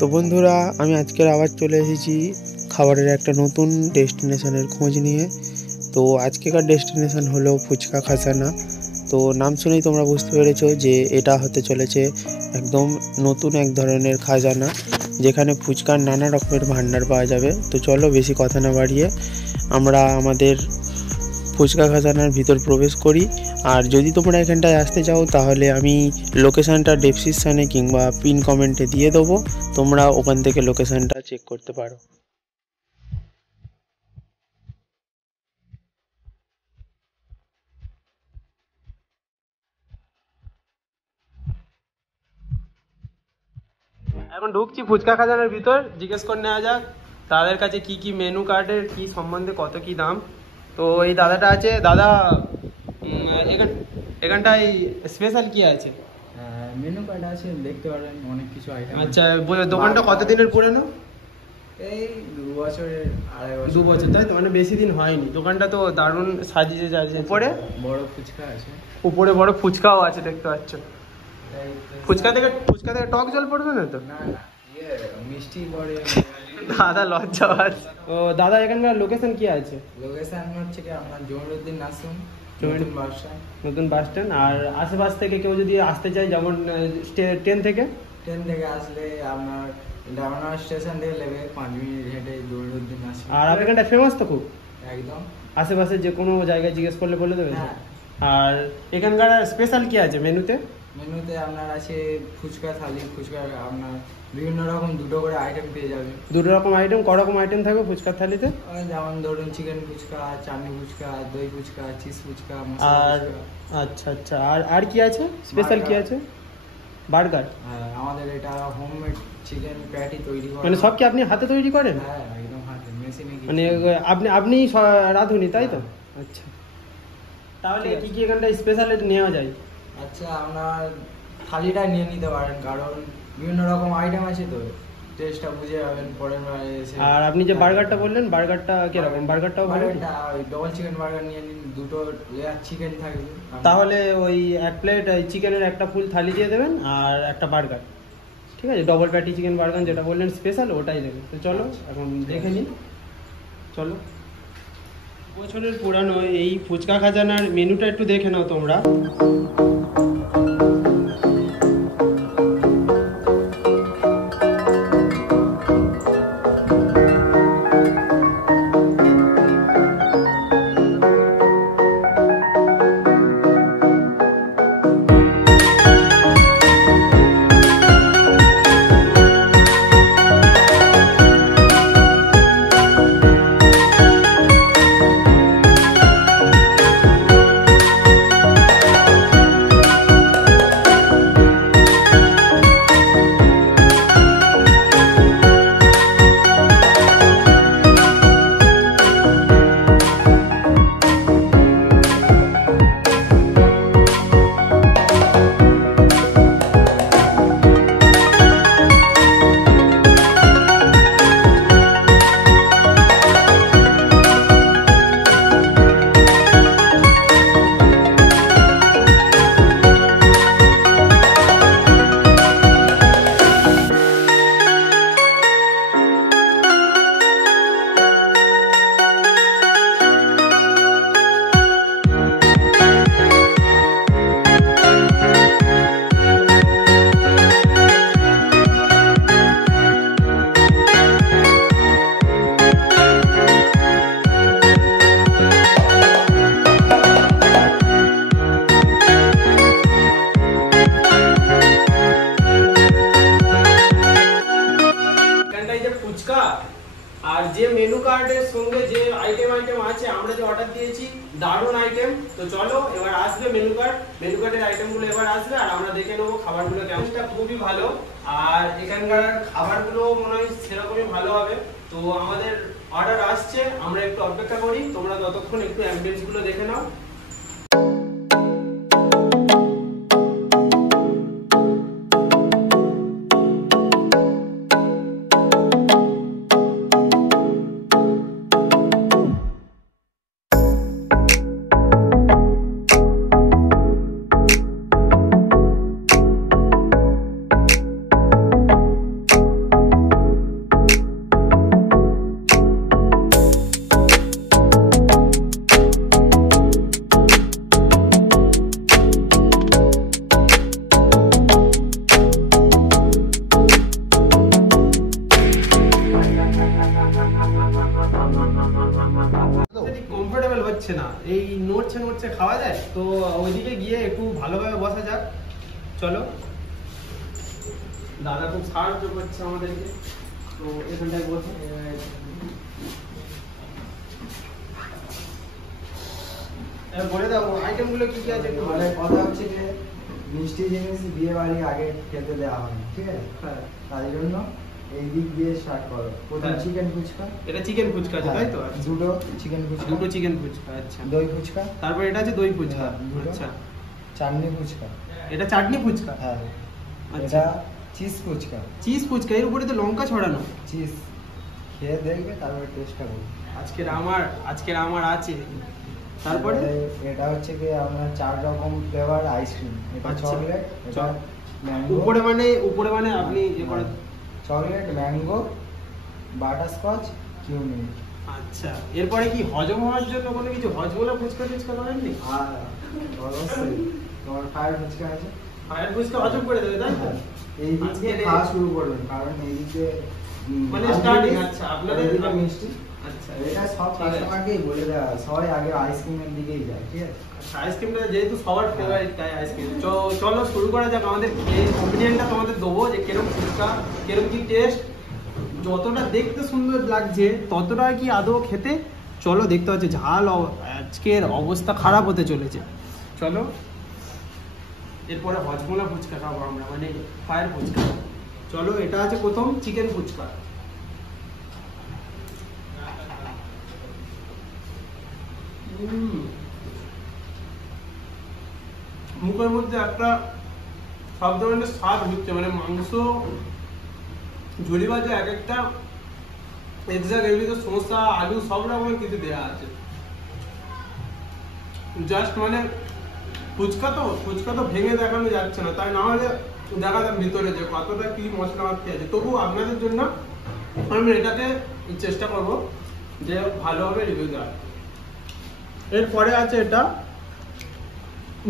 তো বন্ধুরা, আমি আজকের আবার চলে এসেছি খাবারের একটা নতুন ডেস্টিনেশনের খোঁজ নিয়ে। তো আজকেকার ডেস্টিনেশন হলো ফুচকা খাজানা। তো নাম শুনেই তোমরা বুঝতে পেরেছো যে এটা হতে চলেছে একদম নতুন এক ধরনের খাজানা, যেখানে ফুচকার নানা রকমের ভান্ডার পাওয়া যাবে। তো চলো বেশি কথা না বাড়িয়ে আমরা আমাদের ফুচকা খাজানার ভিতর প্রবেশ করি। আর যদি তোমরা এখানটায় আসতে চাও তাহলে আমি লোকেশানটা ডেসক্রিপশানে কিংবা পিন কমেন্টে দিয়ে দেবো, তোমরা ওখান থেকে লোকেশানটা চেক করতে পারো। এখন ঢুকছি ফুচকা খাজানার ভিতর, জিজ্ঞেস করে নেওয়া যাক তাদের কাছে কি কি মেনু কার্ডের কি সম্বন্ধে কত কি দাম। তো এই দাদাটা আছে। দাদা, এখানটায় স্পেশাল কি আছে? মেনু কার্ড আছে, দেখতে পারেন অনেক কিছু আইটেম। আচ্ছা, দোকানটা কতদিনের পুরানো? এই 2 বছরের, 2.5 বছর। 2 বছর, তাই তো? মানে বেশি দিন হয়নি। দোকানটা তো দারুণ সাজিয়ে যাচ্ছে। উপরে বড় ফুচকা আছে, উপরে বড় ফুচকাও আছে, দেখতে পাচ্ছ। ফুচকা থেকে টক জল পড়বে না তো? না না, মিষ্টি পড়ে। দাদা লজ্জা পাচ্ছে। ও দাদা, এখানকার লোকেশন কি আছে? লোকেশন হচ্ছে কি আপনার জমিরুদ্দিন নাসুম, নতুন বাস স্ট্যান্ড। আর আশেপাশ থেকে কেউ যদি আসতে চায়, যেমন ট্রেন থেকে আসলে আপনার ডায়মন্ড স্টেশন থেকে নেবে 5 মিনিট হেঁটে জমিরুদ্দিন নাসুম। আর এখানটা ফেমাস তো খুব, একদম আশেপাশে যে কোনো জায়গায় জিজ্ঞেস করলে বলে দেবে। হ্যাঁ। আর এখানকার স্পেশাল কি আছে মেনুতে? আপনার আছে ফুচকা থালি। ফুচকা আপনার বিভিন্ন রকম 2টো করে আইটেম পেয়ে যাবে। 2 রকম আইটেম? ক রকম আইটেম থাকবে ফুচকার থালিতে? যেমন ধরুন চিকেন ফুচকা, চাটনি ফুচকা, দই ফুচকা, চিজ ফুচকা, আর আচ্ছা আচ্ছা, আর কি আছে স্পেশাল? কি আছে? বার্গার? আমাদের এটা হোমমেড চিকেন প্যাটি তৈরি করা। মানে সব কি আপনি হাতে তৈরি করেন? হ্যাঁ, একদম হাতে, মেশিনে। মানে আপনি রাঁধুনি, তাই তো? আচ্ছা, তাহলে কি কি এখানটা স্পেশাল নেওয়া যায়? আচ্ছা, আপনার থালিটা নিয়ে নিতে পারেন, কারণ বিভিন্ন রকম আইটেম আছে, তো টেস্টটা বুঝে যাবেন পরের বার এসে। আর আপনি যে বার্গারটা বললেন, বার্গারটা কিরকম? বার্গারটাও ভালো? ডবল চিকেন বার্গার নিয়ে নিন, 2টো লেয়ার চিকেন থাকবে। তাহলে ওই 1 প্লেট চিকেনের একটা ফুল থালি দিয়ে দেবেন, আর একটা বার্গার। ঠিক আছে, ডবল প্যাটি চিকেন বার্গার যেটা বললেন স্পেশাল, ওটাই দেবেন। তো চলো এখন দেখে নিন, চলো। বছরের পুরানো এই ফুচকা খাজানার মেনুটা একটু দেখে নাও তোমরা। আর যে মেনু কার্ডের সঙ্গে যে আইটেম আছে, আমরা যে অর্ডার দিয়েছি দারুণ আইটেম। তো চলো এবার আসবে মেনু কার্ডের আইটেমগুলো এবার আসবে, আর আমরা দেখে নেবো খাবারগুলো কেমনটা। খুবই ভালো, আর এখানকার খাবারগুলো মনে হয় সেরকমই ভালো হবে। তো আমাদের অর্ডার আসছে, আমরা একটু অপেক্ষা করি। তোমরা ততক্ষণ একটু অ্যাম্বিয়েন্সগুলো দেখে নাও। নড়ছে না, এই নড়ছে খাওয়া যায়? তো ওইদিকে গিয়ে একটু ভালোভাবে বসা যাক, চলো। দাদা খুব সাহায্য করছে আমাদেরকে, তো এখানটায় বসে বলে দাও আইটেমগুলো কি কি আছে একটু মানে কথা হচ্ছে যে মিষ্টি জিনিস বিয়ে বাড়ি আগে খেতে দেওয়া হয় না, ঠিক আছে? হ্যাঁ, তাই জন্য এই দিক দিয়ে স্টার্ট করো। প্রথম হ্যাঁ। চিকেন ফুচকা, এটা চিকেন ফুচকা আছে তাই তো? আচ্ছা। দুটো চিকেন ফুচকা, দুটো চিকেন ফুচকা, আচ্ছা। দই ফুচকা, তারপর এটা আছে দই ফুচকা, হ্যাঁ, দুটো। আচ্ছা। চাটনি ফুচকা, এটা চাটনি ফুচকা, হ্যাঁ। আচ্ছা। এটা চিজ ফুচকা, চিজ ফুচকা, এর উপরে তো লঙ্কা ছড়ানো। চিজ খেয়ে দেখবে তারপরে টেস্টটা করবে। আজকের আমার আছে। তারপরে এটা হচ্ছে কি আমরা 4 রকম ফ্লেভার আইসক্রিম, এটা আচ্ছা। চকলেট, এটা ম্যাঙ্গো, উপরে মানে আপনি ইয়ে করে, চকলেট, ম্যাঙ্গো, বাটারস্কচ, কিউমি। আচ্ছা। এরপরে কি হজম হওয়ার জন্য কোনো কিছু হজমোলা ফুচকা টুচকা করেননি? আর অবশ্যই তোমার ফায়ার ফুচকা আছে, ফায়ার ফুচকা হজম করে দেবে তাই তো? হ্যাঁ। এই দিক দিয়ে আজকে খাওয়া শুরু করবেন, কারণ এই দিক দিয়ে মানে স্টার্টিং। আচ্ছা, আপনাদের এদিকে মিষ্টি, আচ্ছা, এটা সব ঠিক আছে। কাস্টমারকেই বলে দেওয়া হয়, সবাই আগে আইসক্রিমের দিকেই যায়, ঠিক আছে? আচ্ছা, আইসক্রিমটা যেহেতু সবার ফেভারিট তাই আইসক্রিম। চলো শুরু করা যাক। আমাদের এই ওপিনিয়নটা তোমাদের দেবো যে কিরকম ফুচকা, কিরকম কি টেস্ট। যতটা দেখতে সুন্দর লাগছে ততটা কি আদৌ খেতে? চলো, দেখতে পাচ্ছি ঝাল আজকের অবস্থা খারাপ হতে চলেছে। চলো, এরপরে হজমোলা ফুচকা খাবো আমরা, মানে ফায়ার ফুচকা। চলো, এটা আছে প্রথম চিকেন ফুচকা। মুখের মধ্যে একটা সব ধরনের স্বাদ হচ্ছে, মানে মাংস, ঝুলি ভাজা, এক একটা এক্সাক্ট এগুলিতে শসা, আলু সব রকমের কিছু দেওয়া আছে। জাস্ট মানে ফুচকা তো ভেঙে দেখানো যাচ্ছে না, তাই না হলে দেখা যাক ভিতরে যে কতটা কি মশলা মাখতে আছে। তবু আপনাদের জন্য আমি এটাকে চেষ্টা করব যে ভালোভাবে রিভিউ দেওয়ার। এরপরে আছে এটা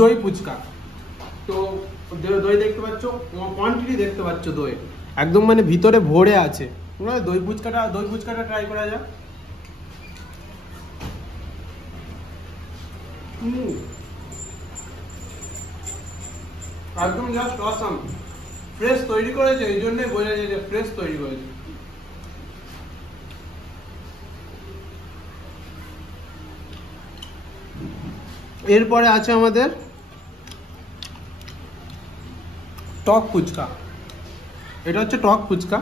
দই ফুচকা। তো দই দেখতে পাচ্ছ, কোয়ান্টিটি দেখতে পাচ্ছ, দই একদম মানে ভিতরে ভরে আছে। দই ফুচকাটা ট্রাই করা যাক। একদম জাস্ট অসাম। ফ্রেশ তৈরি করেছে, এই জন্যই বোঝা যায় যে ফ্রেশ তৈরি করেছে। এরপরে আছে আমাদের টক ফুচকা। এটা হচ্ছে টক ফুচকা।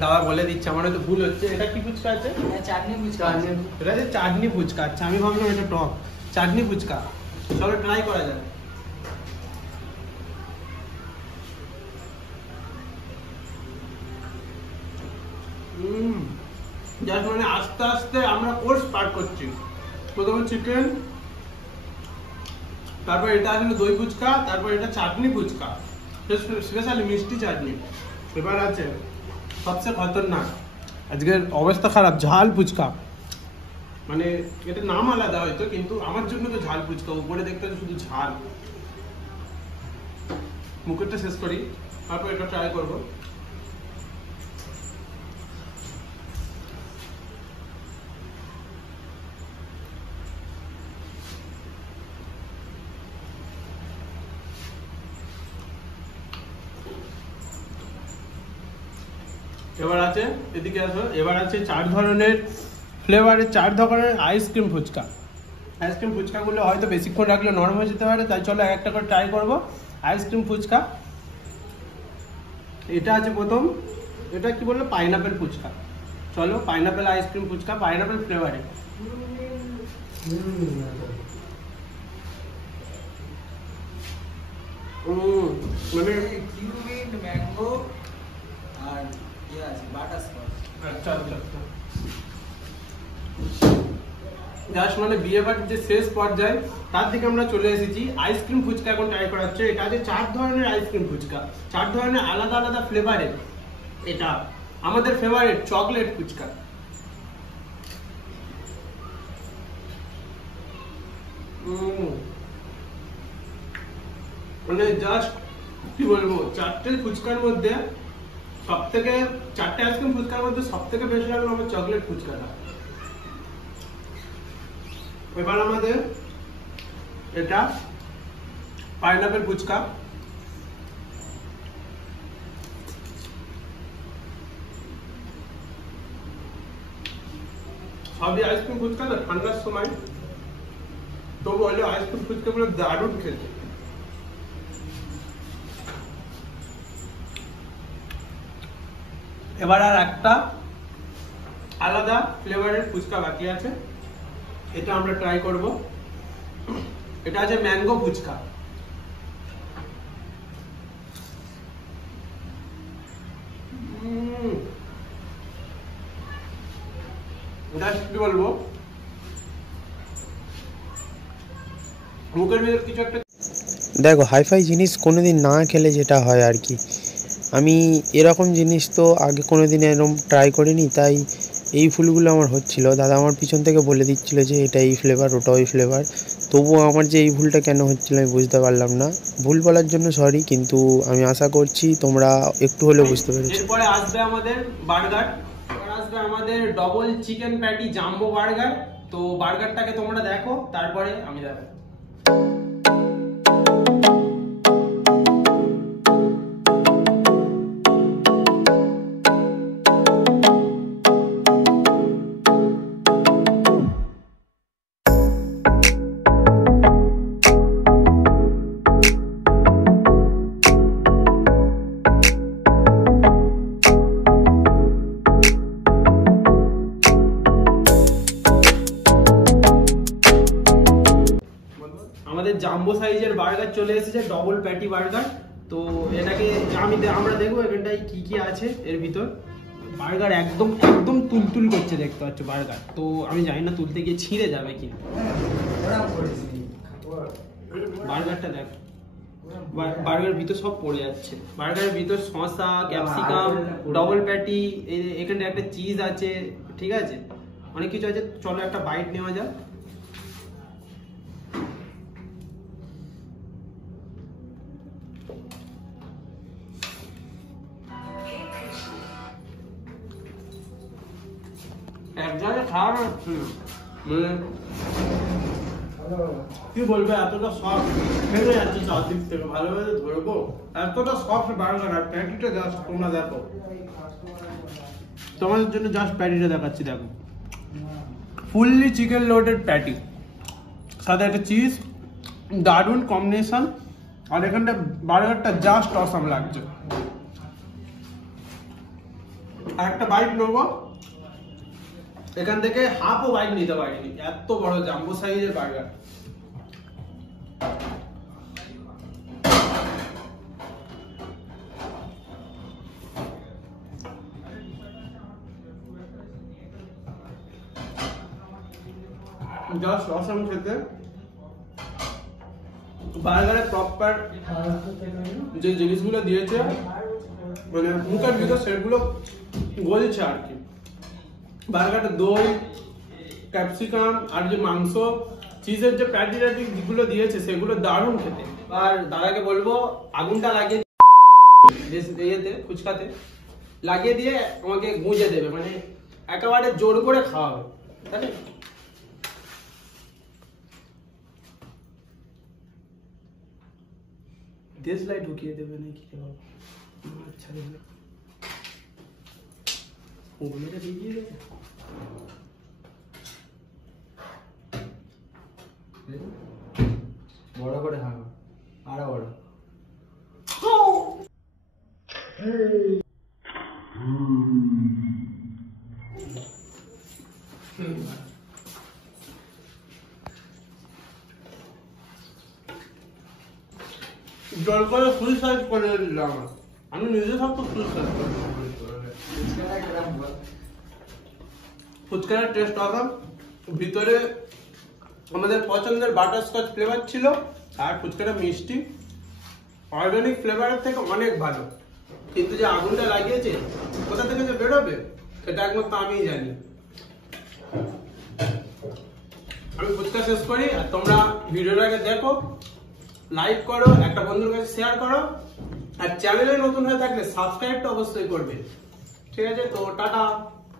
দাদা বলে দিচ্ছে, আমার হয়তো ভুল হচ্ছে। এটা কি ফুচকা আছে? চাটনি ফুচকা, এটা হচ্ছে চাটনি ফুচকা। আচ্ছা, আমি ভাবলাম এটা টক। চাটনি ফুচকা, চলো ট্রাই করা যাক। যার মানে আস্তে আস্তে আমরা কোর্স পার করছি। প্রথমে চিকেন, তারপর এটা আসলে দই ফুচকা, তারপর এটা চাটনি ফুচকা, স্পেশালি মিষ্টি চাটনি। এবার আছে সবচেয়ে খতরনাক, আজকের অবস্থা খারাপ, ঝাল ফুচকা। মানে এটা নাম আলাদা হয়তো, কিন্তু আমার জন্য তো ঝাল ফুচকা। উপরে দেখতে হচ্ছে শুধু ঝাল। মুখেরটা শেষ করি, তারপর এটা ট্রাই করবো। এবার আছে, এদিকে আসো, এবার আছে 4 ধরনের ফ্লেভারের 4 ধরনের আইসক্রিম ফুচকা। আইসক্রিম ফুচকাগুলো হয়তো বেশিক্ষণ রাখলে নরম হয়ে যেতে পারে, তাই চলো এক একটা করে ট্রাই করবো। আইসক্রিম ফুচকা, এটা আছে প্রথম, এটা কি বললো, পাইনাপেল ফুচকা। চলো, পাইনাপেল আইসক্রিম ফুচকা, পাইনাপেল ফ্লেভারে। মানে ম্যাঙ্গো আর আছে বাটারস্কচ। আচ্ছা আচ্ছা আচ্ছা, জাস্ট মানে বিয়ে বাড়ির যে শেষ পর্যায়ে তার দিকে আমরা চলে এসেছি। আইসক্রিম ফুচকা এখন ট্রাই করা হচ্ছে। এটা আছে 4 ধরনের আইসক্রিম ফুচকা, 4 ধরনের আলাদা আলাদা ফ্লেভারের। এটা আমাদের ফেভারিট চকলেট ফুচকা। মানে জাস্ট কি বলবো, 4টে ফুচকার মধ্যে সব থেকে, 4টে আইসক্রিম ফুচকার মধ্যে সব থেকে বেশি লাগলো আমার চকলেট ফুচকাটা। এবার আমাদের এটা পাইনাপেল ফুচকা। সবই আইসক্রিম ফুচকা তো ঠান্ডার সময়, তবু হলে আইসক্রিম ফুচকা গুলো দারুণ খেতে। এবার আর একটা আলাদা ফ্লেভারের ফুচকা বাকি আছে, এটা আমরা ট্রাই করব। এটা আছে ম্যাঙ্গো ফুচকা। কি বলবো, মুখের ভিতর কিছু একটা। দেখো হাইফাই জিনিস কোনোদিন না খেলে যেটা হয় আর কি, আমি এরকম জিনিস তো আগে কোনোদিন এরকম ট্রাই করিনি, তাই এই ফুলগুলো আমার হচ্ছিল। দাদা আমার পিছন থেকে বলে দিচ্ছিল যে এটা এই ফ্লেভার ওটা ওই ফ্লেভার, তবুও আমার যে এই ভুলটা কেন হচ্ছিল আমি বুঝতে পারলাম না। ভুল বলার জন্য সরি, কিন্তু আমি আশা করছি তোমরা একটু হলেও বুঝতে পেরেছো। এরপরে আসবে আমাদের বার্গার, আসবে আমাদের double chicken patty jumbo burger. তো বার্গারটাকে তোমরা দেখো, তারপরে আমি দেখাবো। আমাদের জাম্বো সাইজের বার্গার চলে এসেছে, ডবল প্যাটি বার্গার। তো এটাকে আমরা দেখবো এখানটায় কি কি আছে এর ভিতর। বার্গার একদম একদম তুলতুল করছে, দেখতে পাচ্ছ বার্গার। তো আমি জানি না তুলতে গিয়ে ছিঁড়ে যাবে কিনা। বার্গারটা দেখ, বার্গারের ভিতর সব পড়ে যাচ্ছে। বার্গারের ভিতর শসা, ক্যাপসিকাম, ডবল প্যাটি, এখানে একটা চিজ আছে, ঠিক আছে, অনেক কিছু আছে। চলো একটা বাইট নেওয়া যাক। কি বলবে, এতটা সফট ফেলে যাচ্ছে চারদিক থেকে, ভালোভাবে ধরবো, এতটা সফট বার্গার। আর প্যাটিটা জাস্ট তোমরা দেখো, তোমাদের জন্য জাস্ট প্যাটিটা দেখাচ্ছি। দেখো, ফুললি চিকেন লোডেড প্যাটি, সাথে একটা চিজ, দারুণ কম্বিনেশন। আর এখানটা বার্গারটা জাস্ট অসাম লাগছে। আর একটা বাইট নেবো, এখান থেকে হাফও বাইট নিতে পারিনি, এত বড় জাম্বো সাইজের বার্গার। জাস্ট অসাম খেতে। বার্গারে প্রপার যে জিনিসগুলো দিয়েছে, মানে মুখের ভিতর সেগুলো গলছে আর কি। বার্গারটা দই, ক্যাপসিকাম আর যে মাংস, চিজের যে প্যাটি ট্যাটি যেগুলো দিয়েছে সেগুলো দারুণ খেতে। আর দাদাকে বলবো আগুনটা লাগিয়ে ইয়েতে ফুচকাতে লাগিয়ে দিয়ে আমাকে গুঁজে দেবে, মানে একেবারে জোর করে খাওয়াবে, তাই না? দেশলাই ঢুকিয়ে দেবে নাকি? আচ্ছা, ওগুলোকে ঢুকিয়ে দেবে। বড় করে খাবো, আরো বড়। জল করে ফুল সাইজ করে দিলাম, আমি নিজে সব তো ফুল সাইজ করে। ফুচকার টেস্ট আলাদা, ভিতরে আমাদের পছন্দের বাটারস্কচ ফ্লেভার ছিল, আর ফুচকাটা মিষ্টি, অর্গানিক ফ্লেভারের থেকে অনেক ভালো। কিন্তু যে আগুনটা লাগিয়েছে কোথা থেকে যে বেরোবে সেটা একমাত্র আমিই জানি। আমি ফুচকা শেষ করি, আর তোমরা ভিডিওটাকে দেখো, লাইক করো, একটা বন্ধুর কাছে শেয়ার করো, আর চ্যানেলে নতুন হয়ে থাকলে সাবস্ক্রাইবটা অবশ্যই করবে। ঠিক আছে, তো টাটা।